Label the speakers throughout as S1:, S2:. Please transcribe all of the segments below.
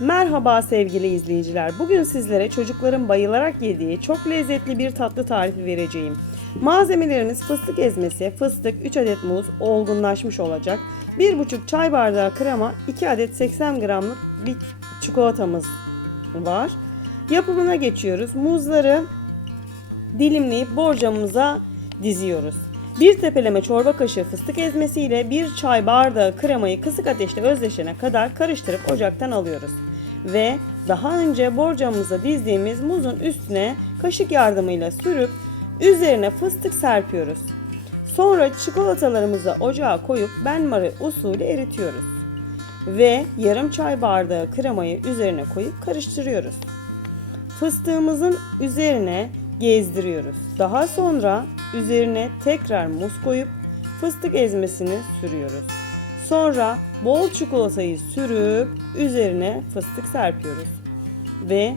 S1: Merhaba sevgili izleyiciler. Bugün sizlere çocukların bayılarak yediği çok lezzetli bir tatlı tarifi vereceğim. Malzemelerimiz fıstık ezmesi, fıstık, 3 adet muz, olgunlaşmış olacak. 1,5 çay bardağı krema, 2 adet 80 gramlık bir çikolatamız var. Yapımına geçiyoruz. Muzları dilimleyip borcamımıza diziyoruz. Bir tepeleme çorba kaşığı fıstık ezmesi ile bir çay bardağı kremayı kısık ateşte özleşene kadar karıştırıp ocaktan alıyoruz. Ve daha önce borcamımıza dizdiğimiz muzun üstüne kaşık yardımıyla sürüp üzerine fıstık serpiyoruz. Sonra çikolatalarımızı ocağa koyup benmari usulü eritiyoruz. Ve yarım çay bardağı kremayı üzerine koyup karıştırıyoruz. Fıstığımızın üzerine gezdiriyoruz. Daha sonra üzerine tekrar muz koyup fıstık ezmesini sürüyoruz. Sonra bol çikolatayı sürüp üzerine fıstık serpiyoruz. Ve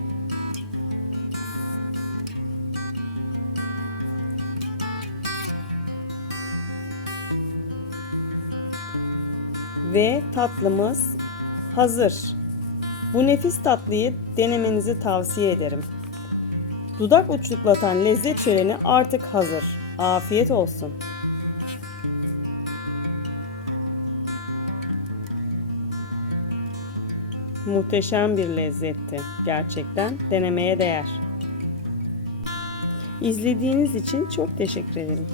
S1: ve tatlımız hazır. Bu nefis tatlıyı denemenizi tavsiye ederim. Dudak uçuklatan lezzet şöleni artık hazır. Afiyet olsun. Muhteşem bir lezzetti. Gerçekten denemeye değer. İzlediğiniz için çok teşekkür ederim.